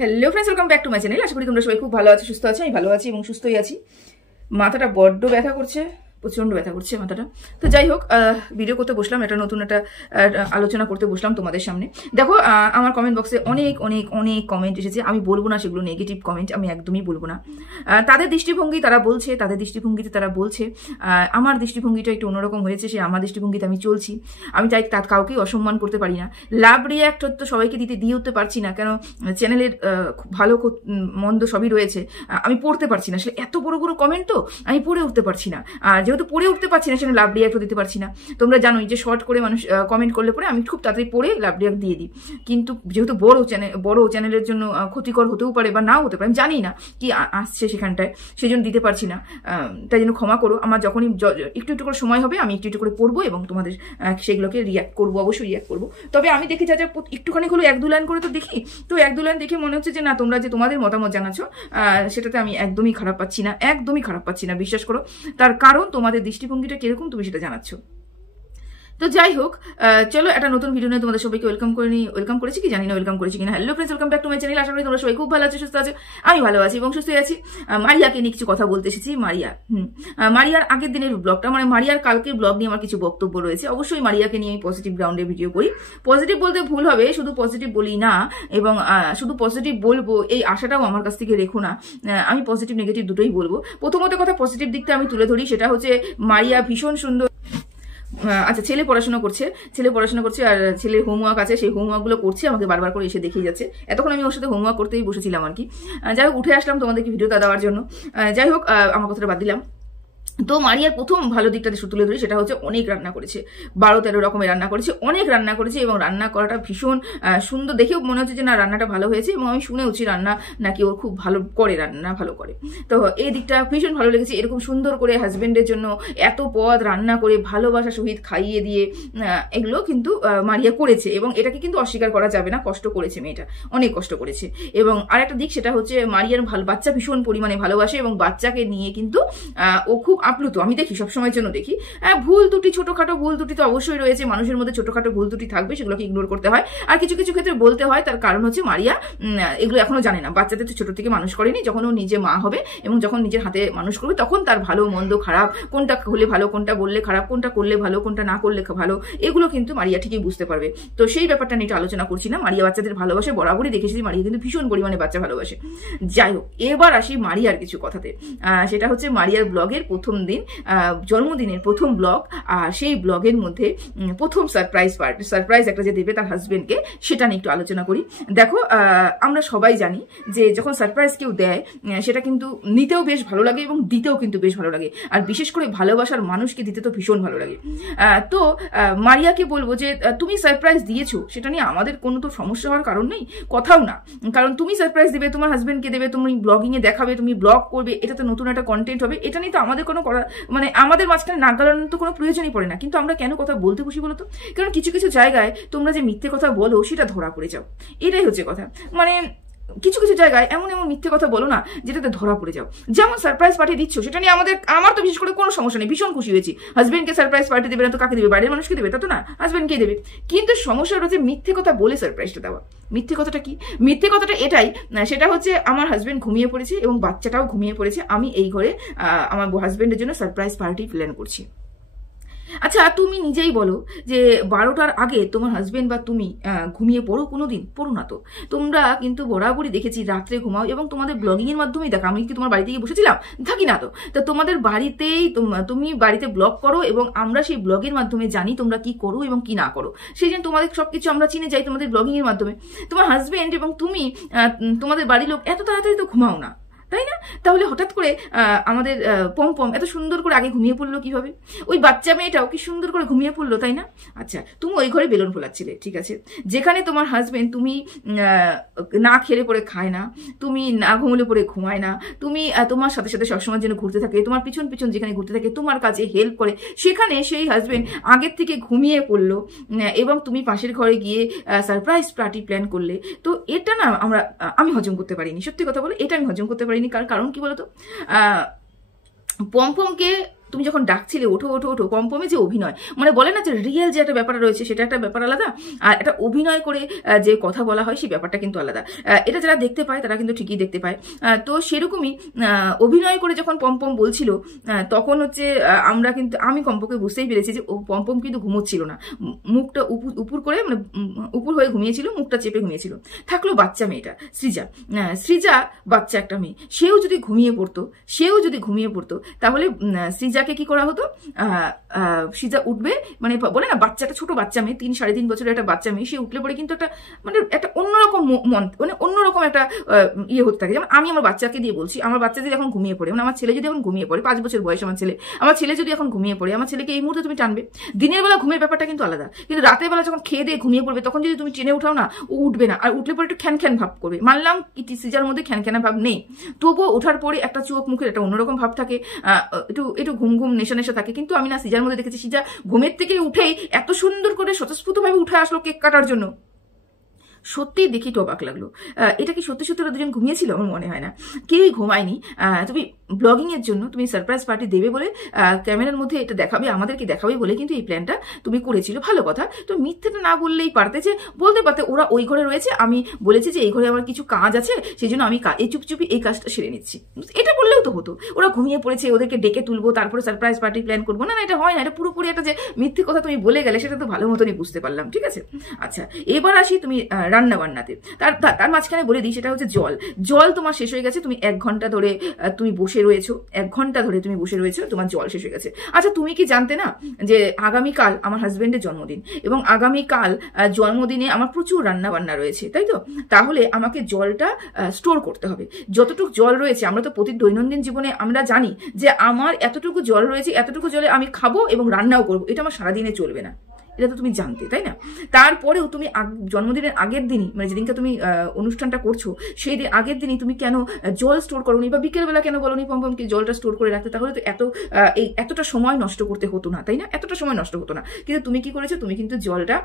Hello friends, welcome back to my channel. আশা করি তোমরা সবাই খুব ভালো আছো, সুস্থ আছো। আমি ভালো আছি এবং সুস্থই আছি। মাথাটা বড্ড ব্যথা করছে, প্রচন্ড ব্যথা করছে মাথাটা। তো যাই হোক, ভিডিও করতে বসলাম, একটা নতুন একটা আলোচনা করতে বসলাম তোমাদের সামনে। দেখো, আমার কমেন্ট বক্সে অনেক অনেক অনেক কমেন্ট এসেছে। আমি বলবো না সেগুলো নেগেটিভ কমেন্ট, আমি একদমই বলবো না। তাদের দৃষ্টিভঙ্গি তারা বলছে, তাদের দৃষ্টিভঙ্গিতে তারা বলছে আমার দৃষ্টিভঙ্গিটা একটু অন্যরকম হয়েছে, সে আমার দৃষ্টিভঙ্গিতে আমি চলছি। আমি চাই তার কাউকেই অসম্মান করতে পারি না। লাভ রিয়াক্ট তো সবাইকে দিয়ে উঠতে পারছি না, কেন চ্যানেলের ভালো মন্দ সবই রয়েছে, আমি পড়তে পারছি না। আসলে এত বড় বড় কমেন্ট তো আমি পড়ে উঠতে পারছি না। আর যেহেতু পড়ে উঠতে পারছি না, সেটা লাভ রিয়াক্টও দিতে পারছি না। তোমরা জানোই যে শর্ট করে মানুষ কমেন্ট করলে পরে আমি খুব তাড়াতাড়ি পড়ে লাভ রিয়াক্ট দিয়ে দিই। কিন্তু যেহেতু বড় চ্যানেলের জন্য ক্ষতিকর হতেও পারে বা নাও হতে পারে, আমি জানি না কি আসছে সেখানটায়, সেই জন্য দিতে পারছি না। তাই জন্য ক্ষমা করো। আমার যখনই একটু একটু করে সময় হবে আমি একটু একটু করে পড়বো এবং তোমাদের সেগুলোকে রিয়াক্ট করবো, অবশ্যই রিয়াক্ট করবো। তবে আমি দেখি যা একটুখানি হলো 1-2 লাইন করে তো দেখি, তো 1-2 লাইন দেখে মনে হচ্ছে যে না, তোমরা যে তোমাদের মতামত জানাচ্ছ সেটাতে আমি একদমই খারাপ পাচ্ছি না, একদমই খারাপ পাচ্ছি না, বিশ্বাস করো। তার কারণ তোমাদের দৃষ্টিভঙ্গিটা কিরকম তুমি সেটা জানাচ্ছ। তো যাই হোক, চলো একটা নতুন ভিডিও নিয়ে তোমাদের সবাইকে ওয়েলকাম করেছি কি জানি না, ওয়েলকাম করেছি কিনা। Hello friends, welcome back to my channel. আশা করি তোমরা সবাই খুব ভালো আছো, সুস্থ আছো। আমি ভালো আছি এবং সুস্থ আছি। মারিয়াকে নিয়ে কিছু কথা বলতে এসেছি। মারিয়ার আগের দিনের ব্লগটা, মানে মারিয়ার কালকের ব্লগ নিয়ে আমার কিছু বক্তব্য রয়েছে। অবশ্যই মারিয়াকে নিয়ে আমি পজিটিভ গ্রাউন্ডে ভিডিও করি। পজিটিভ বলতে ভুল হবে, শুধু পজিটিভ বলি না, এবং শুধু পজিটিভ বলবো এই আশাটাও আমার কাছ থেকে রেখো না। আমি পজিটিভ নেগেটিভ দুটোই বলবো। প্রথমত কথা, পজিটিভ দিকটা আমি তুলে ধরি, সেটা হচ্ছে মারিয়া ভীষণ সুন্দর। আচ্ছা, ছেলে পড়াশোনা করছে আর ছেলের হোমওয়ার্ক আছে, সেই হোমওয়ার্কগুলো করছে, আমাকে বারবার করে এসে দেখিয়ে যাচ্ছে। এতক্ষণ আমি ওর সাথে হোমওয়ার্ক করতেই বসেছিলাম আর কি। যাই হোক, উঠে আসলাম তোমাদেরকে ভিডিওটা দেওয়ার জন্য। যাই হোক, আমার কথাটা বাদ দিলাম। তো মারিয়ার প্রথম ভালো দিকটা তুলে ধরি, সেটা হচ্ছে অনেক রান্না করেছে, 12-13 রকমের রান্না করেছে, অনেক রান্না করেছে এবং রান্না করাটা ভীষণ সুন্দর। দেখেও মনে হচ্ছে যে না, রান্নাটা ভালো হয়েছে, এবং আমি শুনেওছি রান্না নাকি ওর খুব ভালো করে, রান্না ভালো করে। তো এই দিকটা ভীষণ ভালো লেগেছে। এরকম সুন্দর করে হাজবেন্ডের জন্য এত পদ রান্না করে ভালোবাসা সহিত খাইয়ে দিয়ে এগুলো কিন্তু মারিয়া করেছে, এবং এটাকে কিন্তু অস্বীকার করা যাবে না। কষ্ট করেছে মেয়েটা, অনেক কষ্ট করেছে। এবং আরেকটা দিক, সেটা হচ্ছে মারিয়ার বাচ্চা ভীষণ পরিমাণে ভালোবাসে, এবং বাচ্চাকে নিয়ে কিন্তু ও খুব আপ্লুত। আমি দেখি, সবসময়ের জন্য দেখি। ভুল ত্রুটি, ছোটখাটো ভুল ত্রুটি তো অবশ্যই রয়েছে, মানুষের মধ্যে ছোটখাটো ভুল ত্রুটি থাকবে, সেগুলোকে ইগনোর করতে হয়। আর কিছু কিছু ক্ষেত্রে বলতে হয়। তার কারণ হচ্ছে মারিয়া এগুলো এখনো জানে না। বাচ্চাদের তো ছোট থেকে মানুষ করেনি। যখন ও নিজে মা হবে এবং যখন নিজের হাতে মানুষ করবে, তখন তার ভালো মন্দ খারাপ, কোনটা হলে ভালো, কোনটা বললে খারাপ, কোনটা করলে ভালো, কোনটা না করলে ভালো, এগুলো কিন্তু মারিয়া ঠিকই বুঝতে পারবে। তো সেই ব্যাপারটা নিয়ে আলোচনা করছি না। মারিয়া বাচ্চাদের ভালোবাসে, বরাবরই দেখেছি মারিয়া কিন্তু ভীষণ পরিমাণে বাচ্চা ভালোবাসে। যাই হোক, এবার আসি মারিয়ার কিছু কথাতে। সেটা হচ্ছে মারিয়ার ব্লগের প্রথম দিন, জন্মদিনের প্রথম ব্লগ। আর সেই ব্লগের মধ্যে প্রথম সারপ্রাইজ একটা যে দেবে তার হাজবেন্ডকে, সেটা নিয়ে একটু আলোচনা করি। দেখো, আমরা সবাই জানি যে যখন সারপ্রাইজ কেউ দেয়, সেটা কিন্তু নিতেও বেশ ভালো লাগে এবং দিতেও কিন্তু বেশ ভালো লাগে। আর বিশেষ করে ভালোবাসার মানুষকে দিতে তো ভীষণ ভালো লাগে। তো মারিয়াকে বলবো যে তুমি সারপ্রাইজ দিয়েছো, সেটা নিয়ে আমাদের কোনো তো সমস্যা হওয়ার কারণ নেই, কথাও না। কারণ তুমি সারপ্রাইজ দেবে, তোমার হাজবেন্ডকে দেবে, তুমি ব্লগিং এ দেখাবে, তুমি ব্লগ করবে, এটা তো নতুন একটা কন্টেন্ট হবে। এটা নিয়ে তো আমাদের কোনো মানে আমাদের মাঝখানে নাক গলানোর তো কোনো প্রয়োজনই পড়ে না। কিন্তু আমরা কেন কথা বলতে বসি বলো তো? কারণ কিছু কিছু জায়গায় তোমরা যে মিথ্যে কথা বলো, সেটা ধরা পড়ে যাও। এটাই হচ্ছে কথা। মানে কিছু কিছু জায়গায় এমন মিথ্যে কথা বলো না, যেটাতে ধরা পড়ে যাও। যেমন সারপ্রাইজ পার্টি দিচ্ছ, সেটা নিয়ে আমার তো বিশেষ করে কোনো সমস্যা নেই, ভীষণ খুশি হয়েছি। হাজবেন্ডকে সারপ্রাইজ পার্টি দেবে না তো কাকে দেবে? বাইরের মানুষকে দেবে, তা তো না, হাজবেন্ডকেই দেবে। কিন্তু সমস্যা হচ্ছে মিথ্যে কথা বলে সারপ্রাইজটা দেওয়া। মিথ্যে কথাটা কি? মিথ্যে কথাটা এটাই, সেটা হচ্ছে আমার হাজবেন্ড ঘুমিয়ে পড়েছে এবং বাচ্চাটাও ঘুমিয়ে পড়েছে, আমি এই ঘরে আমার হাজবেন্ডের জন্য সারপ্রাইজ পার্টি প্ল্যান করছি। আচ্ছা, তুমি নিজেই বলো যে 12টার আগে তোমার হাজবেন্ড বা তুমি ঘুমিয়ে পড়ো? কোনোদিন পড়ো না তো। তোমরা কিন্তু বরাবরই দেখেছি রাত্রে ঘুমাও, এবং তোমাদের ব্লগিং এর মাধ্যমেই দেখা। আমি কি তোমার বাড়িতে গিয়ে বসেছিলাম? থাকি না তো। তোমাদের বাড়িতেই তুমি বাড়িতে ব্লগ করো, এবং আমরা সেই ব্লগের মাধ্যমে জানি তোমরা কি করো এবং কি না করো। সেই জন্য তোমাদের সবকিছু আমরা চিনে যাই তোমাদের ব্লগিং এর মাধ্যমে। তোমার হাজবেন্ড এবং তুমি, তোমাদের বাড়ির লোক এত তাড়াতাড়ি তো ঘুমাও না, তাই না? তাহলে হঠাৎ করে আমাদের পম এত সুন্দর করে আগে ঘুমিয়ে পড়লো কিভাবে? ওই বাচ্চা মেয়েটাও কি সুন্দর করে ঘুমিয়ে পড়লো, তাই না? আচ্ছা, তুমি ওই ঘরে বেলুন ফোলাচ্ছিলে, ঠিক আছে, যেখানে তোমার হাজবেন্ড তুমি না খেলে পরে খায় না, তুমি না ঘুমলে পরে ঘুমায় না, তুমি তোমার সাথে সাথে সবসময় যেন ঘুরতে থাকে, তোমার পিছন পিছন যেখানে ঘুরতে থাকে, তোমার কাছে হেল্প করে, সেখানে সেই হাজবেন্ড আগের থেকে ঘুমিয়ে পড়লো, এবং তুমি পাশের ঘরে গিয়ে সারপ্রাইজ পার্টি প্ল্যান করলে। তো এটা না আমি হজম করতে পারিনি, সত্যি কথা বলে এটা আমি হজম করতে পারিনি। কারণ কি বলতো, পমকে তুমি যখন ডাকছিলে ওঠো ওঠো ওঠো, পম্পমে যে অভিনয়, মানে বলে না যে রিয়েল যে একটা ব্যাপার রয়েছে সেটা একটা ব্যাপার আলাদা, আর এটা অভিনয় করে যে কথা বলা হয় সেই ব্যাপারটা কিন্তু আলাদা। এটা যারা দেখতে পায় তারা কিন্তু ঠিকই দেখতে পায়। তো সেরকমই অভিনয় করে যখন পম্পম বলছিল তখন হচ্ছে আমি কম্পকে বুঝতেই পেরেছি যে পম্পম কিন্তু ঘুমোচ্ছিল না, মুখটা উপর করে, মানে উপর হয়ে ঘুমিয়েছিল, মুখটা চেপে ঘুমিয়েছিল। থাকলো বাচ্চা মেয়েটা সৃজা বাচ্চা একটা মেয়ে, সেও যদি ঘুমিয়ে পড়তো তাহলে সৃজাকে কি করা হতো? সৃজা উঠবে, মানে বলে না বাচ্চাটা, ছোট বাচ্চা মেয়ে, 3-3.5 বছরের একটা বাচ্চা মেয়ে, সে উঠলে পরে কিন্তু একটা মানে একটা অন্যরকম মানে অন্যরকম একটা ইয়ে হতে থাকে। যেমন আমি আমার বাচ্চাকে দিয়ে বলছি, আমার বাচ্চা যদি এখন ঘুমিয়ে পড়ে, মানে আমার ছেলে যদি এখন ঘুমিয়ে পড়ে, 5 বছর বয়স আমার ছেলে যদি এখন ঘুমিয়ে পড়ে, আমার ছেলেকে এই মুহূর্তে তুমি টানবে। দিনের বেলা ঘুমের ব্যাপারটা কিন্তু আলাদা, কিন্তু রাতের বেলা যখন খেয়ে দিয়ে ঘুমিয়ে পড়বে তখন যদি তুমি টেনে উঠাও না, ও উঠবে না, আর উঠলে পরে একটু খ্যান ভাব করবে। মানলাম সৃজার মধ্যে খ্যান ভাব নেই, তবুও ওঠার পরে একটা চোখ মুখের একটা অন্যরকম ভাব থাকে, একটু ঘুম নেশা থাকে। কিন্তু আমি না সৃজার মধ্যে দেখেছি, সৃজা ঘুমের থেকে উঠেই এত সুন্দর করে স্বতঃস্ফূর্ত ভাবে উঠে আসলো কেক কাটার জন্য। সত্যি দেখি তো অবাক লাগলো। এটা কি সত্যি ওরা দুজন ঘুমিয়েছিল? আমার মনে হয় না, কেউই ঘুমায়নি। তুমি ব্লগিং এর জন্য তুমি সারপ্রাইজ পার্টি দেবে বলে, ক্যামেরার মধ্যে এটা দেখাবে, আমাদেরকে দেখাবে বলে কিন্তু এই প্ল্যানটা তুমি করেছিল। ভালো কথা, তো মিথ্যেটা না বললেই পারতে, যে বলতে পারতে ওরা ওই ঘরে রয়েছে, আমি বলেছি যে এই ঘরে আমার কিছু কাজ আছে, সেই জন্য আমি এই চুপচুপি এই কাজটা সেরে নিচ্ছি, এটা বললেও তো হতো। ওরা ঘুমিয়ে পড়েছে, ওদেরকে ডেকে তুলবো, তারপরে সারপ্রাইজ পার্টি প্ল্যান করবো। না, এটা হয় না, এটা পুরোপুরি একটা যে মিথ্যে কথা তুমি বলে গেলে সেটা তো ভালো মতনই বুঝতে পারলাম। ঠিক আছে, আচ্ছা এবার আসি তুমি রান্না বান্নাতে। তার মাঝখানে বলে দিই, সেটা হচ্ছে জল তোমার শেষ হয়ে গেছে। তুমি 1 ঘন্টা ধরে তুমি বসে রয়েছো, 1 ঘন্টা ধরে তুমি বসে রয়েছো, তোমার জল শেষ হয়ে গেছে। আচ্ছা তুমি কি জানতে না যে আগামীকাল আমার হাজবেন্ডের জন্মদিন, এবং আগামীকাল জন্মদিনে আমার প্রচুর রান্না বান্না রয়েছে, তাই তো? তাহলে আমাকে জলটা স্টোর করতে হবে। যতটুকু জল রয়েছে, আমরা তো প্রতি দৈনন্দিন জীবনে আমরা জানি যে আমার এতটুকু জল রয়েছে, এতটুকু জলে আমি খাবো এবং রান্নাও করবো, এটা আমার সারাদিনে চলবে না, এটা তো তুমি জানতে, তাই না? তারপরেও তুমি জন্মদিনের আগের দিনই, মানে যেদিনকে তুমি অনুষ্ঠানটা করছো সেই আগের দিনই তুমি কেন জল স্টোর করোনি, বা বিকেলবেলা কেন বলোনি পম্পমকে জলটা স্টোর করে রাখতে? তাহলে তো এতটা সময় নষ্ট করতে হতো না, তাই না? এতটা সময় নষ্ট হতো না। কিন্তু তুমি কি করেছো? তুমি কিন্তু জলটা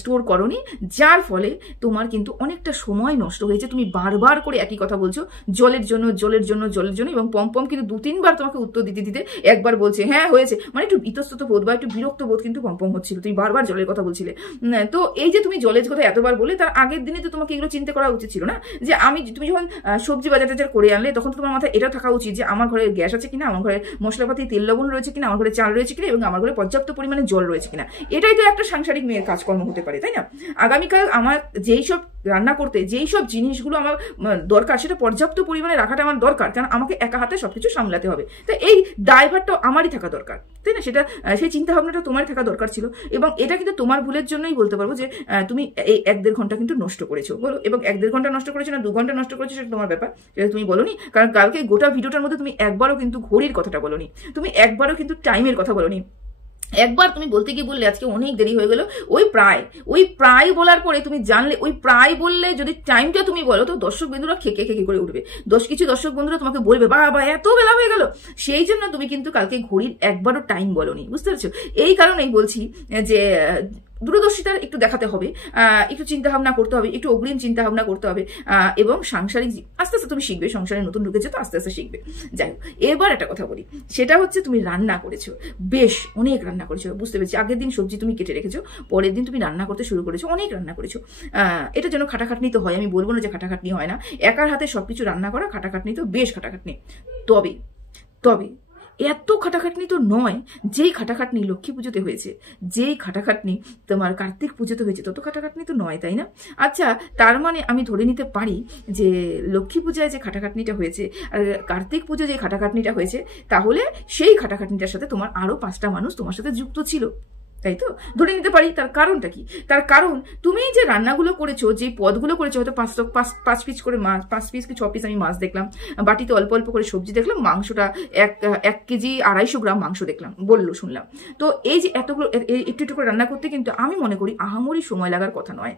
স্টোর করনি, যার ফলে তোমার কিন্তু অনেকটা সময় নষ্ট হয়েছে। তুমি বারবার করে একই কথা বলছো, জলের জন্য, এবং পম্পম কিন্তু 2-3 বার তোমাকে উত্তর দিতে একবার বলছে হ্যাঁ হয়েছে, মানে একটু ইতস্তত বোধ বা একটু বিরক্ত বোধ কিন্তু পম্পম হচ্ছিল, তুমি বারবার জলের কথা বলছিলে। তো এই যে তুমি জলের কথা এতবার বলে, তার আগের দিনে তো তোমাকে এগুলো চিন্তা করা উচিত ছিল না, যে তুমি যখন সবজি বাজার করে আনলে তখন তোমার মাথায় এটা থাকা উচিত যে আমার ঘরে গ্যাস আছে কিনা, আমার ঘরে মশলাপাতি তেল লবণ রয়েছে কিনা, আমার ঘরে চাল রয়েছে কিনা, এবং আমার ঘরে পর্যাপ্ত পরিমাণে জল রয়েছে কিনা। এটাই তো একটা সাংসারিক মেয়ের কাজকর্ম হতে পারে, তাই না? আগামীকাল আমার যেই সব রান্না করতে যেই সব জিনিসগুলো আমার দরকার, সেটা পর্যাপ্ত পরিমাণে রাখাটা আমার দরকার, কারণ আমাকে একা হাতে সবকিছু সামলাতে হবে। তো এই দায়ভারটা আমারই থাকা দরকার, তাই না? সেই চিন্তা ভাবনাটা তোমারই থাকা দরকার ছিল, এবং এটা কিন্তু তোমার ভুলের জন্যই বলতে পারবো যে তুমি এই 1-1.5 ঘন্টা কিন্তু নষ্ট করেছো, বলো। এবং 1-1.5 ঘন্টা নষ্ট করেছো না 2 ঘন্টা নষ্ট করেছো, সেটা তোমার ব্যাপার, সেটা তুমি বলোনি। কারণ কালকে গোটা ভিডিওটার মধ্যে তুমি একবারও কিন্তু ঘড়ির কথাটা বলোনি, তুমি একবারও কিন্তু টাইমের কথা বলোনি। একবার তুমি বলতে গিয়ে বললে আজকে অনেক দেরি হয়ে গেল, ওই প্রায় বলার পরে তুমি জানলে ওই প্রায় বললে যদি টাইমটা তুমি বলো, তো দর্শক বন্ধুরা খেকে করে উঠবে। কিছু দর্শক বন্ধুরা তোমাকে বলবে বাবা এত বেলা হয়ে গেল। সেই জন্য তুমি কিন্তু কালকে ঘড়ির একবারও টাইম বলোনি, বুঝতে পারছো? এই কারণেই বলছি যে দূরদর্শিতার একটু দেখাতে হবে, একটু চিন্তা ভাবনা করতে হবে, একটু অগ্রিম চিন্তা ভাবনা করতে হবে, এবং সাংসারিক আস্তে আস্তে তুমি শিখবে, সংসারে নতুন ঢুকেছে তো আস্তে আস্তে শিখবে। যাই হোক, এবার একটা কথা বলি, সেটা হচ্ছে তুমি রান্না করেছো, বেশ অনেক রান্না করেছো, বুঝতে পেরেছি। আগের দিন সবজি তুমি কেটে রেখেছো, পরের দিন তুমি রান্না করতে শুরু করেছো, অনেক রান্না করেছো। এটার জন্য খাটাখাটনি তো হয়, আমি বলবো না যে খাটাখাটনি হয় না, একার হাতে সবকিছু রান্না করা খাটাখাটনি তো, বেশ খাটাখাটনি। তবে এত খাটাখাটনি তো নয় যেই খাটাখাটনি লক্ষ্মী পুজোতে হয়েছে, যেই খাটাখাটনি তোমার কার্তিক পুজোতে হয়েছে, তত খাটাখাটনি তো নয়, তাই না? আচ্ছা, তার মানে আমি ধরে নিতে পারি যে লক্ষ্মী পূজায় যে খাটাখাটনিটা হয়েছে আর কার্তিক পুজো যে খাটাখাটনিটা হয়েছে, তাহলে সেই খাটাখাটনিটার সাথে তোমার আরো 5টা মানুষ তোমার সাথে যুক্ত ছিল, তাই তো? ধরে নিতে পারি। তার কারণটা কি? তার কারণ তুমি যে রান্নাগুলো করেছো, যে পদগুলো করেছো, হয়তো 5 পিস করে মাছ, 5 পিস কি 6 পিস আমি মাছ দেখলাম, বাটিতে অল্প অল্প করে সবজি দেখলাম, মাংসটা 1 কেজি 250 গ্রাম মাংস দেখলাম, শুনলাম। তো এই যে এতগুলো একটু একটু করে রান্না করতে কিন্তু আমি মনে করি আহামরি সময় লাগার কথা নয়।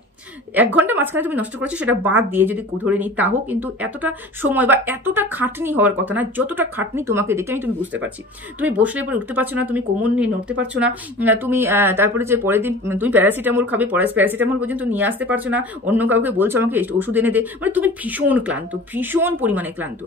1 ঘন্টা মাঝখানে তুমি নষ্ট করেছো, সেটা বাদ দিয়ে যদি ধরে নিই, তাও কিন্তু এতটা সময় বা এতটা খাটনি হওয়ার কথা না, যতটা খাটনি তোমাকে দেখে তুমি বুঝতে পারছি। তুমি বসলে পরে উঠতে পারছো না, তুমি কোমর নিয়ে নড়তে পারছো না, তুমি তারপরে যে পরের দিন তুমি প্যারাসিটামল খাবে, প্যারাসিটামল পর্যন্ত নিয়ে আসতে পারছো না, অন্য কাউকে বলছো আমাকে ওষুধ এনে দে, মানে তুমি ভীষণ ক্লান্ত, ভীষণ পরিমাণে ক্লান্ত।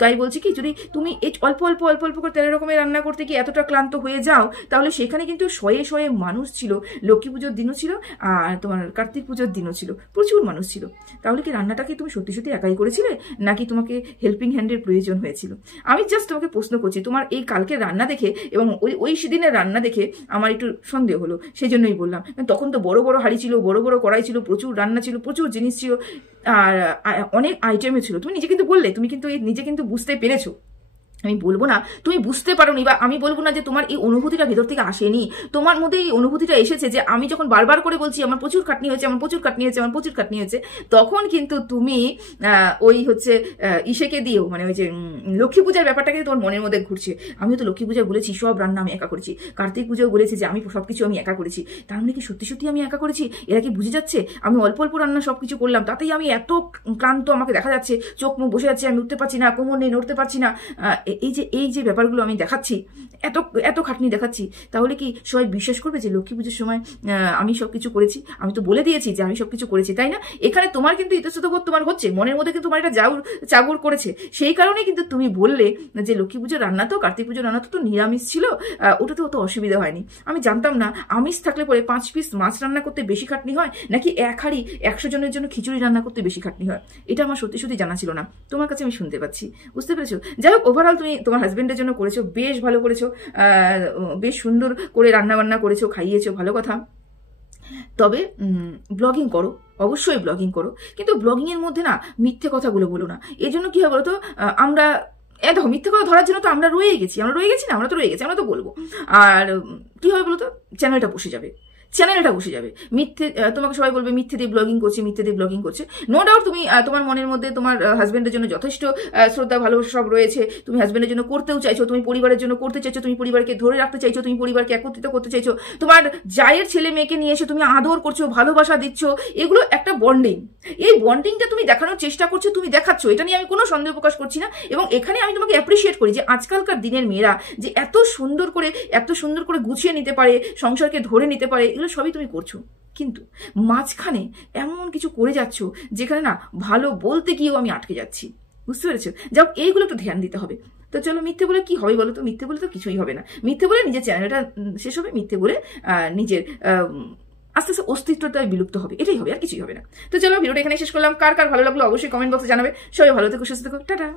তাই বলছি কি, যদি তুমি এই অল্প অল্প অল্প অল্প করে 13 রকমের রান্না করতে গিয়ে এতটা ক্লান্ত হয়ে যাও, তাহলে সেখানে কিন্তু শয়ে শয়ে মানুষ ছিল, লক্ষ্মী পুজোর দিনও ছিল আর তোমার কার্তিক পুজোর দিনও ছিল, প্রচুর মানুষ ছিল। তাহলে কি রান্নাটাকে তুমি সত্যি সত্যি একাই করেছিলে, নাকি তোমাকে হেল্পিং হ্যান্ডের প্রয়োজন হয়েছিল? আমি জাস্ট তোমাকে প্রশ্ন করছি। তোমার এই কালকের রান্না দেখে এবং ওই সেদিনের রান্না দেখে আমার একটু সন্দেহ হলো, সেই জন্যই বললাম। তখন তো বড় বড় হাঁড়ি ছিল, বড় বড় কড়াই ছিল, প্রচুর রান্না ছিল, প্রচুর জিনিস ছিল, আর অনেক আইটেমও ছিল। তুমি নিজে কিন্তু বললে, তুমি কিন্তু নিজে কিন্তু বুঝতে পেরেছো। আমি বলবো না তুমি বুঝতে পারোনি, বা আমি বলবো না যে তোমার এই অনুভূতিটা ভেতর থেকে আসেনি। তোমার মধ্যে এই অনুভূতিটা এসেছে যে আমি যখন বারবার করে বলছি আমার প্রচুর খাটনি হয়েছে, আমার প্রচুর খাটনি হয়েছে, আমার প্রচুর খাটনি হয়েছে, তখন কিন্তু তুমি ওই হচ্ছে ইসেকে দিয়েও, মানে ওই যে লক্ষ্মী পূজার ব্যাপারটাকে তোমার মনের মধ্যে ঘুরছে। আমিও তো লক্ষ্মী পূজায় বলেছি সব রান্না আমি একা করেছি, কার্তিক পুজোও বলেছি যে আমি সবকিছু আমি একা করেছি। তার মানে কি সত্যি সত্যি আমি একা করেছি? এরা কি বুঝে যাচ্ছে আমি অল্প অল্প রান্না সবকিছু করলাম, তাতেই আমি এত ক্লান্ত, আমাকে দেখা যাচ্ছে চোখ মুখ বসে যাচ্ছে, আমি উঠতে পারছি না, কোমর নেই, নড়তে পারছি না। এই যে ব্যাপারগুলো আমি দেখাচ্ছি, এত খাটনি দেখাচ্ছি, তাহলে কি সবাই বিশ্বাস করবে যে লক্ষ্মী পুজোর সময় আমি সবকিছু করেছি? আমি তো বলে দিয়েছি যে আমি সবকিছু করেছি, তাই না? এখানে তোমার কিন্তু ইতস্তবোধ তোমার হচ্ছে, মনের মধ্যে কিন্তু তোমার এটা চাগুর করেছে। সেই কারণে কিন্তু তুমি বললে যে লক্ষ্মী পুজোর রান্না তো, কার্তিক পুজোর রান্না তো নিরামিষ ছিল, ওটা তো অত অসুবিধা হয়নি। আমি জানতাম না আমিষ থাকলে পরে 5 পিস মাছ রান্না করতে বেশি খাটনি হয়, নাকি 1 হাঁড়ি 100 জনের জন্য খিচুড়ি রান্না করতে বেশি খাটনি হয়। এটা আমার সত্যি সত্যি জানা ছিল না, তোমার কাছে আমি শুনতে পাচ্ছি। বুঝতে পেরেছো? যাই হোক, ওভারঅল তুমি তোমার হাজবেন্ডের জন্য করেছো, বেশ ভালো করেছো, বেশ সুন্দর করে রান্না বান্না করেছো, খাইয়েছো, ভালো কথা। তবে ব্লগিং করো, অবশ্যই ব্লগিং করো, কিন্তু ব্লগিং এর মধ্যে না মিথ্যে কথাগুলো বলো না। এই জন্য কি হয় বলতো, আমরা দেখো মিথ্যে কথা ধরার জন্য তো আমরা রয়ে গেছি না, আমরা তো বলবো। আর কি হবে বলতো, চ্যানেলটা বসে যাবে, মিথ্যে, তোমাকে সবাই বলবে মিথ্যে দিয়ে ব্লগিং করছে। নো ডাউট তুমি তোমার মনের মধ্যে তোমার হাজবেন্ডের জন্য যথেষ্ট শ্রদ্ধা ভালোবাসা সব রয়েছে, তুমি হাজবেন্ডের জন্য করতেও চাইছো, তুমি পরিবারের জন্য করতে চাইছো, তুমি পরিবারকে ধরে রাখতে চাইছো, তুমি পরিবারকে একত্রিত করতে চাইছো, তোমার জায়ের ছেলে মেয়েকে নিয়ে এসে তুমি আদর করছো, ভালোবাসা দিচ্ছ, এগুলো একটা বন্ডিং। এই বন্ডিংটা তুমি দেখানোর চেষ্টা করছো, তুমি দেখাচ্ছ, এটা নিয়ে আমি কোনো সন্দেহ প্রকাশ করছি না। এবং এখানে আমি তোমাকে অ্যাপ্রিসিয়েট করি যে আজকালকার দিনের মেয়েরা যে এত সুন্দর করে গুছিয়ে নিতে পারে, সংসারকে ধরে নিতে পারে, এগুলো সবই তুমি করছো। কিন্তু মাঝখানে এমন কিছু করে যাচ্ছ যেখানে না ভালো বলতে গিয়েও আমি আটকে যাচ্ছি। বুঝতে পেরেছো? যাও, এইগুলো একটু ধ্যান দিতে হবে। তো চলো, মিথ্যে বলে কি হবে বলো তো? মিথ্যে বলে তো কিছুই হবে না। মিথ্যে বলে নিজের চ্যানেলটা শেষ হবে, মিথ্যে বলে নিজের আস্তে আস্তে অস্তিত্বটা বিলুপ্ত হবে, এটাই হবে, আর কিছুই হবে না। তো চলো, ভিডিওটা এখানে শেষ করলাম। কার কার ভালো লাগলো অবশ্যই কমেন্ট বক্সে জানাবে। সবাই ভালো থেকো, সুস্থ থেকো, টাটা।